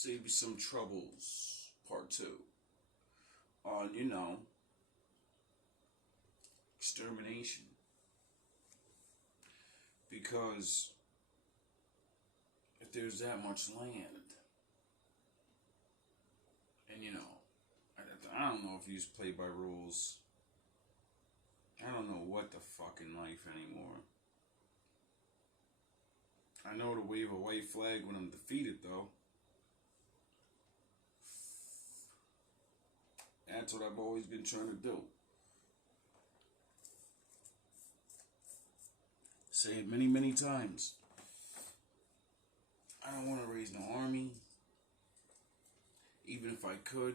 Save You Some Troubles, Part 2. On, extermination. Because if there's that much land, and I don't know if you play by rules. I don't know what the fucking life anymore. I know to wave a white flag when I'm defeated, though. That's what I've always been trying to do. Say it many, many times. I don't want to raise no army. Even if I could.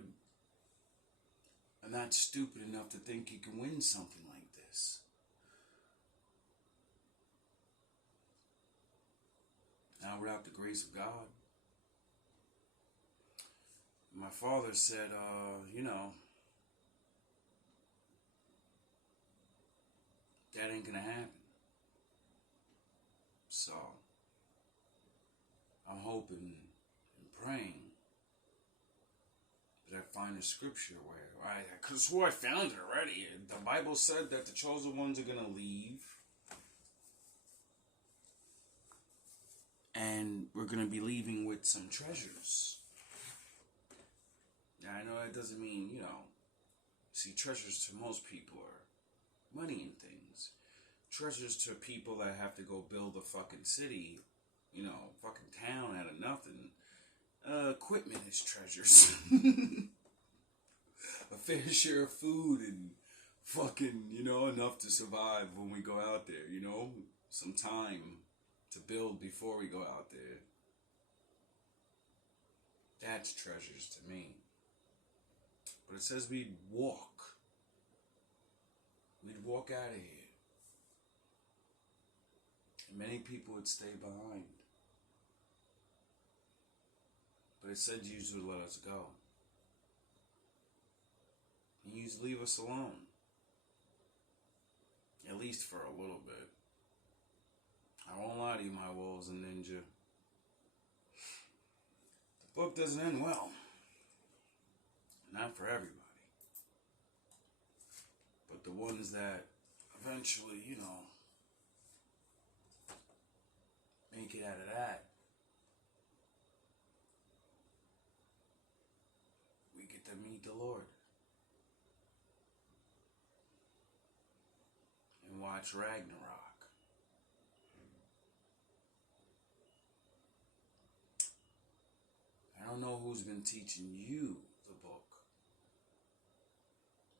I'm not stupid enough to think you can win something like this. Now, without the grace of God. My father said, that ain't gonna happen. So, I'm hoping and praying that I find a scripture where I could have swore I found it already. The Bible said that the chosen ones are gonna leave. And we're gonna be leaving with some treasures. Now, I know that doesn't mean, see, treasures to most people are money and things. Treasures to people that have to go build a fucking city, fucking town out of nothing. Equipment is treasures. A fair share of food and fucking, enough to survive when we go out there, some time to build before we go out there. That's treasures to me. But it says we'd walk. We'd walk out of here. And many people would stay behind. But it said you would let us go. And you leave us alone. At least for a little bit. I won't lie to you, my wolves and ninja. The book doesn't end well. Not for everybody. But the ones that eventually, make it out of that, we get to meet the Lord. And watch Ragnarok. I don't know who's been teaching you the book.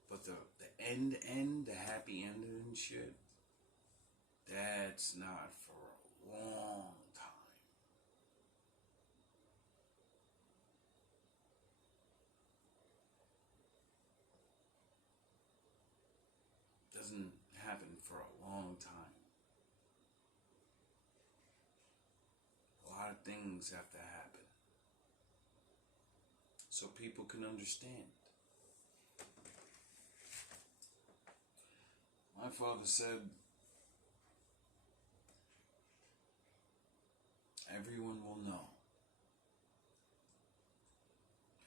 But the end, the happy ending and shit, that's not for a long time. Doesn't happen for a long time. A lot of things have to happen so people can understand. My father said, everyone will know.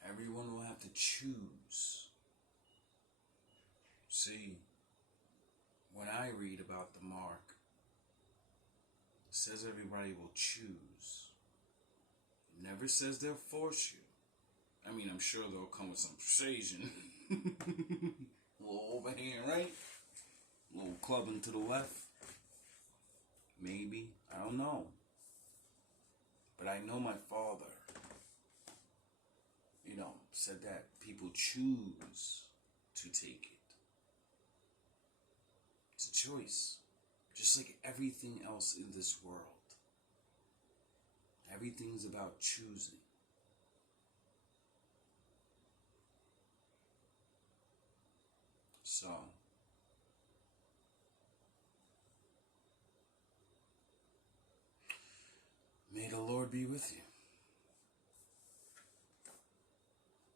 Everyone will have to choose. See, when I read about the mark, it says everybody will choose. It never says they'll force you. I mean, I'm sure they'll come with some persuasion. A little overhand, right? A little clubbing to the left. Maybe. I don't know. But I know my father, said that people choose to take it. It's a choice. Just like everything else in this world. Everything's about choosing. So, may the Lord be with you.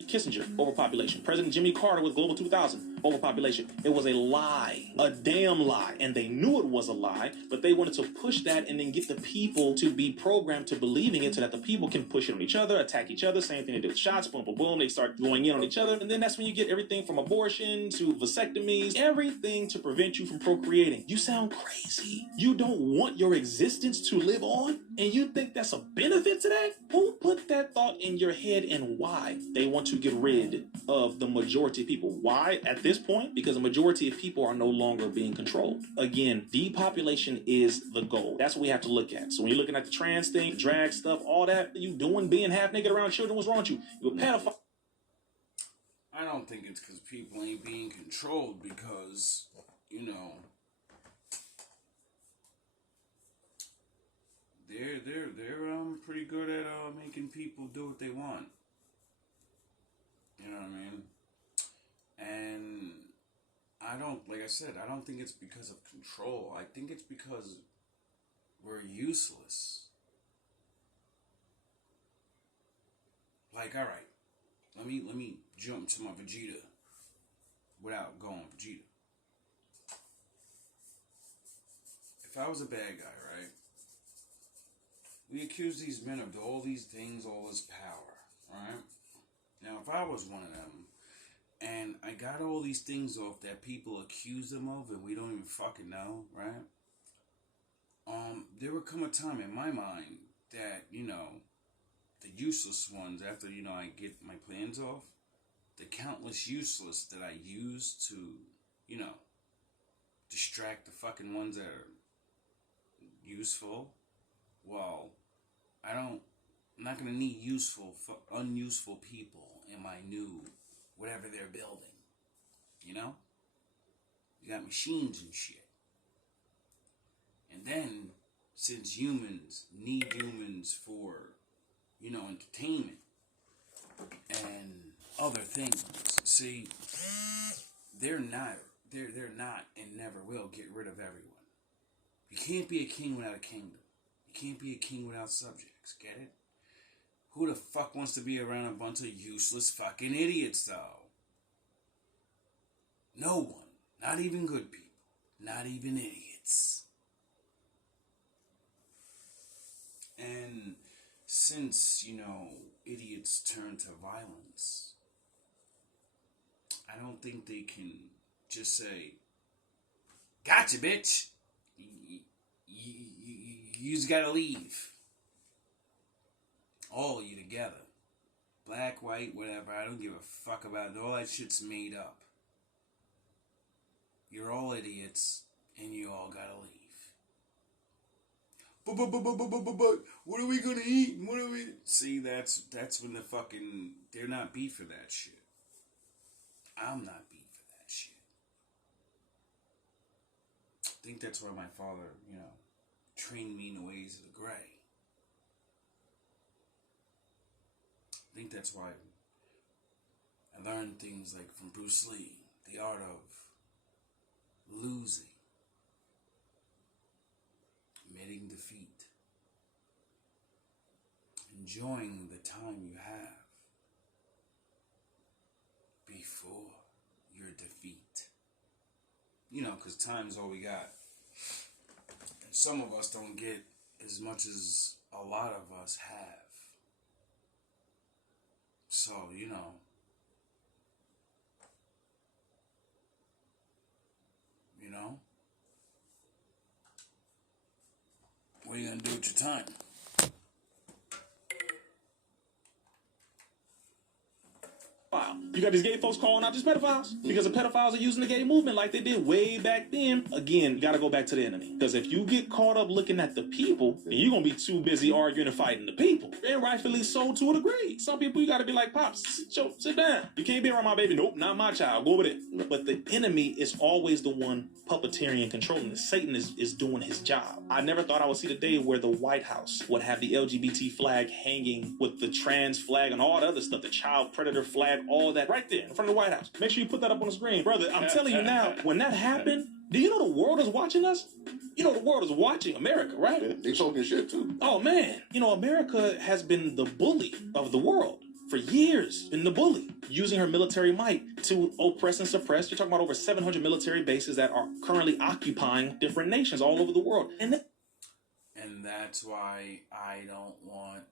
Kissinger, overpopulation. President Jimmy Carter with Global 2000. overpopulation. It was a lie, a damn lie, and they knew it was a lie, but they wanted to push that and then get the people to be programmed to believing it so that the people can push it on each other, attack each other. Same thing they do with shots, boom, boom, boom. They start going in on each other, and then that's when you get everything from abortion to vasectomies, everything to prevent you from procreating. You sound crazy. You don't want your existence to live on, and you think that's a benefit to that? Who put that thought in your head, and why? They want to get rid of the majority of people. Why at this point? Because the majority of people are no longer being controlled. Again, depopulation is the goal. That's what we have to look at. So when you're looking at the trans thing, drag stuff, all that you doing, being half naked around children, what's wrong with you? You're a pedophile. I don't think it's because people ain't being controlled, because, you know, they're pretty good at making people do what they want. You know what I mean? And I don't, like I said, I don't think it's because of control. I think it's because we're useless. Like, all right, let me jump to my Vegeta without going Vegeta. If I was a bad guy, right? We accuse these men of all these things, all this power, right? Now, if I was one of them, and I got all these things off that people accuse them of, and we don't even fucking know, right? There would come a time in my mind that, you know, the useless ones, after, you know, I get my plans off, the countless useless that I use to, you know, distract the fucking ones that are useful, well, I'm not going to need unuseful people in my new, whatever they're building, you know? You got machines and shit. And then, since humans need humans for, you know, entertainment and other things, see, they're not and never will get rid of everyone. You can't be a king without a kingdom. You can't be a king without subjects, get it? Who the fuck wants to be around a bunch of useless fucking idiots, though? No one. Not even good people. Not even idiots. And since, you know, idiots turn to violence, I don't think they can just say, "Gotcha, bitch. You just gotta leave. All of you together. Black, white, whatever. I don't give a fuck about it. All that shit's made up. You're all idiots, and you all gotta leave." But, what are we gonna eat? What are we... See, that's when the fucking... They're not beat for that shit. I'm not beat for that shit. I think that's why my father, you know, trained me in the ways of the gray. I think that's why I learned things like from Bruce Lee, the art of losing, admitting defeat, enjoying the time you have before your defeat. You know, because time's all we got. And some of us don't get as much as a lot of us have. So, you know, what are you going to do with your time? Wow. You got these gay folks calling out these pedophiles because the pedophiles are using the gay movement like they did way back then. Again, you got to go back to the enemy. Because if you get caught up looking at the people, then you're going to be too busy arguing and fighting the people. And rightfully so, to a degree. Some people, you got to be like, "Pops, sit down. You can't be around my baby." "Nope, not my child. Go over there." But the enemy is always the one puppeteering and controlling it. Satan is doing his job. I never thought I would see the day where the White House would have the LGBT flag hanging with the trans flag and all the other stuff, the child predator flag, all that right there in front of the White House. Make sure you put that up on the screen. Brother, I'm telling you now, when that happened, do you know the world is watching us? You know the world is watching America, right? They talking shit too. Oh man, you know, America has been the bully of the world for years, been the bully, using her military might to oppress and suppress. You're talking about over 700 military bases that are currently occupying different nations all over the world. And that's why I don't want